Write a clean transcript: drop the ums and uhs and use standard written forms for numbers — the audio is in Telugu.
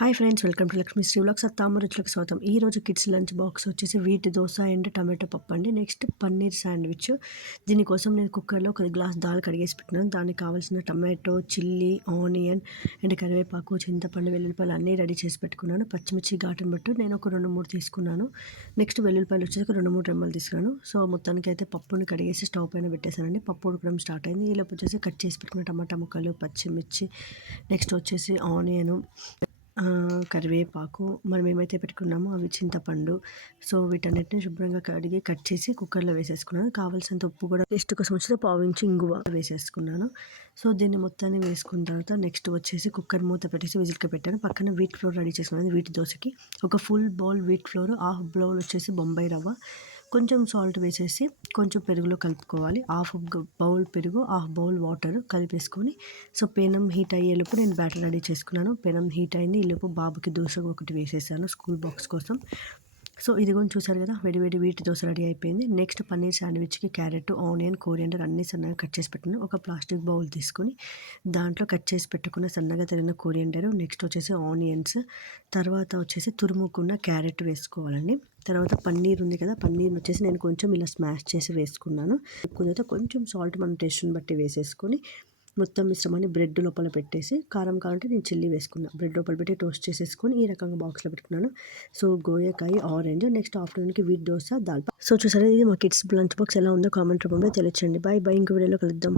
Hi friends, welcome to Lakshmi Sri vlogs. అత్తామ్మ రుచులకు స్వాగతం. ఈరోజు కిడ్స్ లంచ్ బాక్స్ వచ్చేసి వీటి దోశ అండ్ టమాటో పప్పు అండి. Next paneer sandwich. దీనికోసం నేను కుక్కర్లో ఒక గ్లాస్ దాల్ కడిగేసి పెట్టినాను. దానికి కావాల్సిన టమాటో, చిల్లీ, ఆనియన్ అండ్ కరివేపాకు, చింతపండు, వెల్లుల్లిపాయలు అన్నీ రెడీ చేసి పెట్టుకున్నాను. పచ్చిమిర్చి ఘాటును బట్టి నేను ఒక 2-3 తీసుకున్నాను. నెక్స్ట్ వెల్లుల్లిపాయలు వచ్చేసి ఒక 2-3 రెమ్మలు తీసుకున్నాను. సో మొత్తానికి అయితే పప్పుని కడిగేసి స్టవ్ పైన పెట్టేశానండి. పప్పు ఉడకడం స్టార్ట్ అయింది. ఈలోపు వచ్చేసి కట్ చేసి పెట్టుకున్న టమాటా ముక్కలు, పచ్చిమిర్చి, నెక్స్ట్ వచ్చేసి ఆనియను, కరివేపాకు, మనం ఏమైతే పెట్టుకున్నామో అవి, చింతపండు. సో వీటన్నిటిని శుభ్రంగా కడిగి కట్ చేసి కుక్కర్లో వేసేసుకున్నాను. కావాల్సినంత ఉప్పు కూడా టేస్ట్ కోసం వచ్చి పావించి ఇంగువ వేసేసుకున్నాను. సో దీన్ని మొత్తాన్ని వేసుకున్న తర్వాత నెక్స్ట్ వచ్చేసి కుక్కర్ మూత పెట్టేసి విజిల్కి పెట్టాను. పక్కన వీట్ ఫ్లోర్ రెడీ చేసుకున్నాను. వీటి దోశకి ఒక full bowl wheat flour, half bowl వచ్చేసి బొంబాయి రవ్వ, కొంచెం సాల్ట్ వేసేసి కొంచెం పెరుగులో కలుపుకోవాలి. హాఫ్ బౌల్ పెరుగు, హాఫ్ బౌల్ వాటర్ కలిపేసుకొని సో పెనం హీట్ అయ్యేలోపు నేను బ్యాటర్ రెడీ చేసుకున్నాను. పెనం హీట్ అయింది. ఈలోపు బాబుకి దోశ ఒకటి వేసేసాను స్కూల్ బాక్స్ కోసం. సో ఇదిగోని చూసారు కదా, వేడి వీటి దోశ రెడీ అయిపోయింది. నెక్స్ట్ పన్నీర్ శాండ్విచ్కి క్యారెట్, ఆనియన్, కోరియాండర్ అన్నీ సన్నగా కట్ చేసి పెట్టినాను. ఒక ప్లాస్టిక్ బౌల్ తీసుకొని దాంట్లో కట్ చేసి పెట్టుకున్న సన్నగా తరిగిన కోరియాండర్, నెక్స్ట్ వచ్చేసి ఆనియన్స్, తర్వాత వచ్చేసి తురుముకున్న క్యారెట్ వేసుకోవాలండి. తర్వాత పన్నీర్ ఉంది కదా, పన్నీర్ని వచ్చేసి నేను కొంచెం ఇలా స్మాష్ చేసి వేసుకున్నాను. తర్వాత కొంచెం సాల్ట్ మన టేస్ట్ని బట్టి వేసేసుకొని మొత్తం మిశ్రమాన్ని బ్రెడ్ లోపల పెట్టేసి, కారం కావాలంటే నేను చిల్లీ వేసుకున్నాను. బ్రెడ్ లోపల పెట్టి టోస్ట్ చేసేసుకొని ఈ రకంగా బాక్స్లో పెట్టుకున్నాను. సో గోయకాయ, ఆరెంజ్. నెక్స్ట్ ఆఫ్టర్నూన్కి వీట్ దోశ, దాల్. సో చూసారా, ఇది మా కిడ్స్ లంచ్ బాక్స్ ఎలా ఉందో కామెంట్ రూపంలో తెలియచేయండి. బాయ్ బాయ్, ఇంకో వీడియోలో కలుద్దాం.